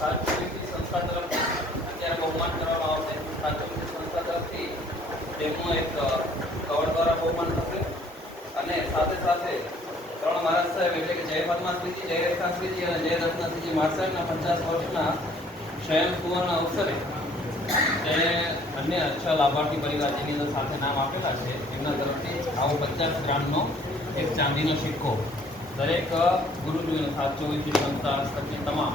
સાતસોવીસની સંસ્થા તરફથી, અત્યારે બહુમાન કરવામાં આવશે. સાતસોવીસની સંસ્થા તરફથી તેમનું એક કવર દ્વારા બહુમાન થશે. અને સાથે સાથે ત્રણ મહારાજ સાહેબ એટલે કે જય પદ્માશ્રીજી જય રેખાશ્રીજી અને જય રત્નશ્રીજી મહારાજ સાહેબના પચાસ વર્ષના શયન સુવર્ણ અવસરે જે અન્ય છ લાભાર્થી પરિવાર જેની અંદર સાથે નામ આપેલા છે, એમના તરફથી આવો પચાસ ગ્રામનો એક ચાંદીનો સિક્કો. દરેક ગુરુજીઓને સાત ચોવીસની સંસ્થા તમામ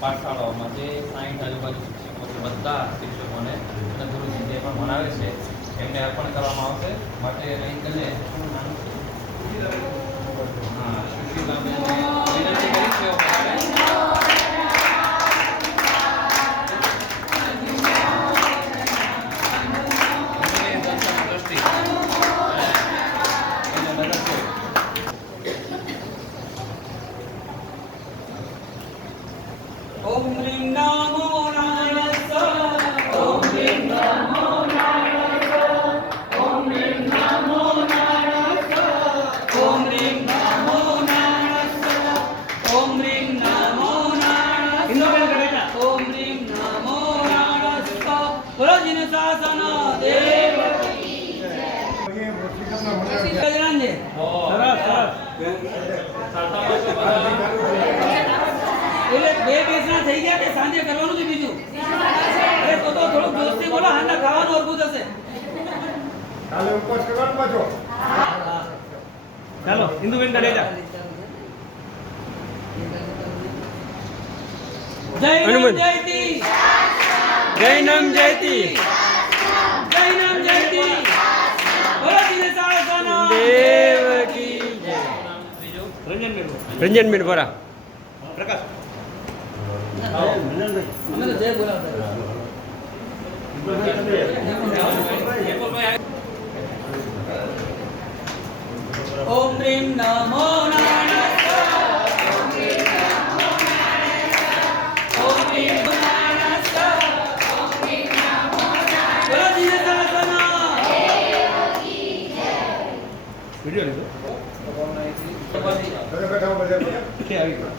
પાઠશાળાઓમાં જે સાઠ આજુબાજુ શિક્ષકો છે, બધા શિક્ષકોને અને ગુરુજી જે પણ ભણાવે છે. એમને અર્પણ કરવામાં આવશે. માટે રહીને હા સુશીલાબેનને બોલો જીને શાસન દેવ બે બેસણા થઈ ગયા કે સાંજે કરવાનું છે બીજું? અરે તો તો થોડુંક જોશથી બોલો હાંડા ખાવાનું અરબું થશે. કાલે ઉપવાસ કરવાનો પાછો. ચાલો ઇન્દુબેન કાઢે જા. જય. જયતી જય નામ જયતી જય નામ જયતી દેવકી રંજનબેન બોરા પ્રકાશ. જય ઓમ પ્રેમ નમો વિડિયો લીધો? ઘરે બેઠા બધે બધે. કે આવી ગયો.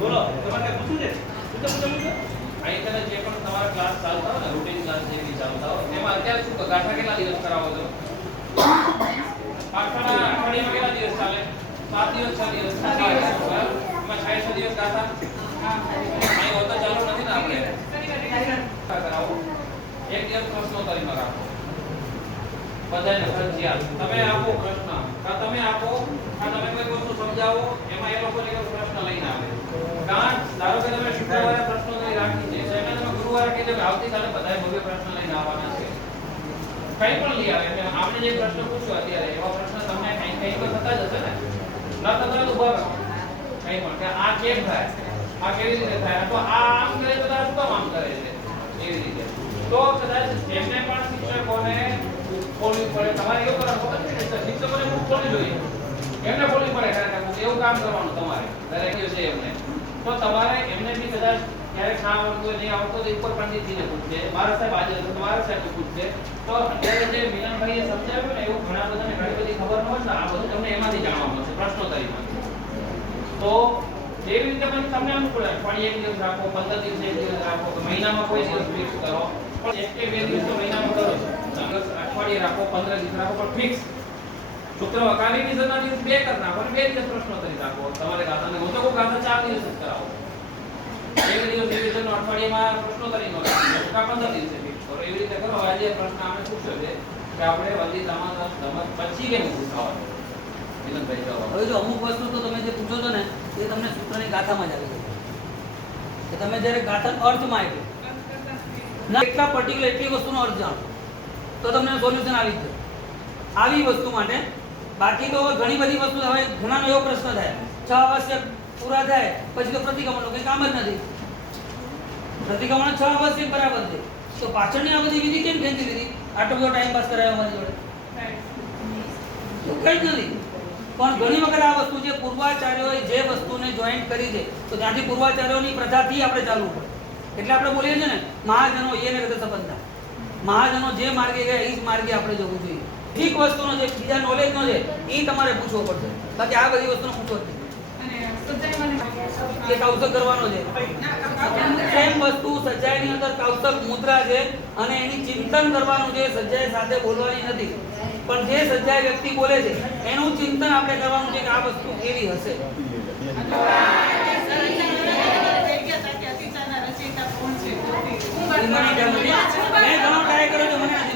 બોલો તમારે પૂછવું છે? પૂછો પૂછો પૂછો. અહીં જે પણ તમારા ક્લાસ ચાલતા હોય ને રૂટીન ક્લાસ જે બી ચાલતા હોય એમાં અત્યારે શું ગાંઠા કેટલા દિવસ કરાવો છો? પાઠશાળા અઠવાડિયામાં કેટલા દિવસ ચાલે? સાત દિવસ છ દિવસ? એમાં છ છ દિવસ ગાંઠા અહીં હોતા ચાલુ નથી ને આપણે? રાખો તમે આપો પ્રશ્ન તમે આપો કા તમે કોઈ વસ્તુ સમજાવો એમાં એ લોકો પ્રશ્ન લઈને આવે. તમે શુક્રવારે પ્રશ્નોત્તરી રાખી છે તમે ગુરુવારે કહી દો કે આવતીકાલે બધાએ ભવ્ય પ્રશ્ન લઈને આવવાના છે કઈ પણ લઈ આવે. એટલે આપણે જે પ્રશ્ન પૂછ્યો અત્યારે એવા પ્રશ્ન તમને કઈ કઈ થતા જ હશે ને ન થતા તો ઊભા કઈ પણ કે આ કેમ થાય આ કેવી રીતે થાય અથવા આ આમ કરે તો શું કામ આમ કરે તો કદાચ એમને પણ શિક્ષકોને ખોલવી પડે. તમારે એવું કરવાનું છે ને શિક્ષકોને બુક ખોલવી જોઈએ. એમને ખોલવી પડે કારણ કે એવું કામ કરવાનું તમારે. દરેક દિવસે એમને. તો તમારે એમને બી કદાચ ક્યારેક ના આવડતું નહીં આવડતું તો ઉપર પંડિતજીને પૂછજે. મારા સાહેબ આજે તો મારા સાહેબ પૂછજે. તો અત્યારે જે મિલનભાઈએ સમજાવ્યું ને, એવું ઘણા બધાને ઘણી બધી ખબર ન હોય ને, આ બધું તમને એમાંથી જાણવા મળશે પ્રશ્નોત્તરીમાંથી તો એવી રીતે પણ તમને અનુકૂળ પણ એક દિવસ રાખો, પંદર દિવસ, એક દિવસ રાખો મહિનામાં કોઈ દિવસ ફિક્સ કરો. તમારે એવી રીતે કરો આજે પ્રશ્ન આપણે પૂછ્યો છે, કે આપણે વલ્લી દામા રમત પછી. હવે જો અમુક વસ્તુ તો તમે જે પૂછો છો ને, એ તમને સૂત્રની ગાથામાં જ આવી જાય તમે જ્યારે ગાથા અર્થમાં આવ્યો ના, એટલા પર્ટિક્યુલર એટલી વસ્તુનો અર્થ જાણો. તો તમને સોલ્યુશન આવી જશે આવી વસ્તુ માટે બાકી તો ઘણી બધી વસ્તુ હવે ઘણાનો એવો પ્રશ્ન થાય. છ આવશ્યક પૂરા થાય, પછી તો પ્રતિક્રમણનું કંઈ કામ જ નથી. પ્રતિક્રમણ છ આવશ્યક બરાબર છે. તો પાછળની આ બધી વિધિ કેમ ખેંચી લીધી? આટલો બધો ટાઈમ પાસ કરાયો અમારી જોડે. કંઈ જ નથી. પણ ઘણી વખત આ વસ્તુ છે, પૂર્વાચાર્યોએ જે વસ્તુને જોઈન્ટ કરી છે, તો ત્યાંથી પૂર્વાચાર્યોની પ્રથાથી આપણે ચાલવું પડે. એટલે આપણે બોલીએ છીએ ને મહાજનો એ ને સંબંધા મહાજનો જે માર્ગે ગયા એ જ માર્ગે આપણે જવું જોઈએ. બેઝિક વસ્તુનો જે બીજા નોલેજનો છે એ તમારે પૂછવો પડશે. બાકી આ બધી વસ્તુનો પૂછવો જ નહીં. કે કરવાનો છે. સેમ વસ્તુ સજ્જાઈની અંદર કૌશલ મુદ્રા છે અને એની ચિંતન કરવાનું છે સજ્જાઈ સાથે બોલવાની નથી. પણ જે સજ્જાય વ્યક્તિ બોલે છે એનું ચિંતન આપણે કરવાનું છે કે આ વસ્તુ કેવી હશે. મને ઘણો ટ્રાય કર્યો તો મને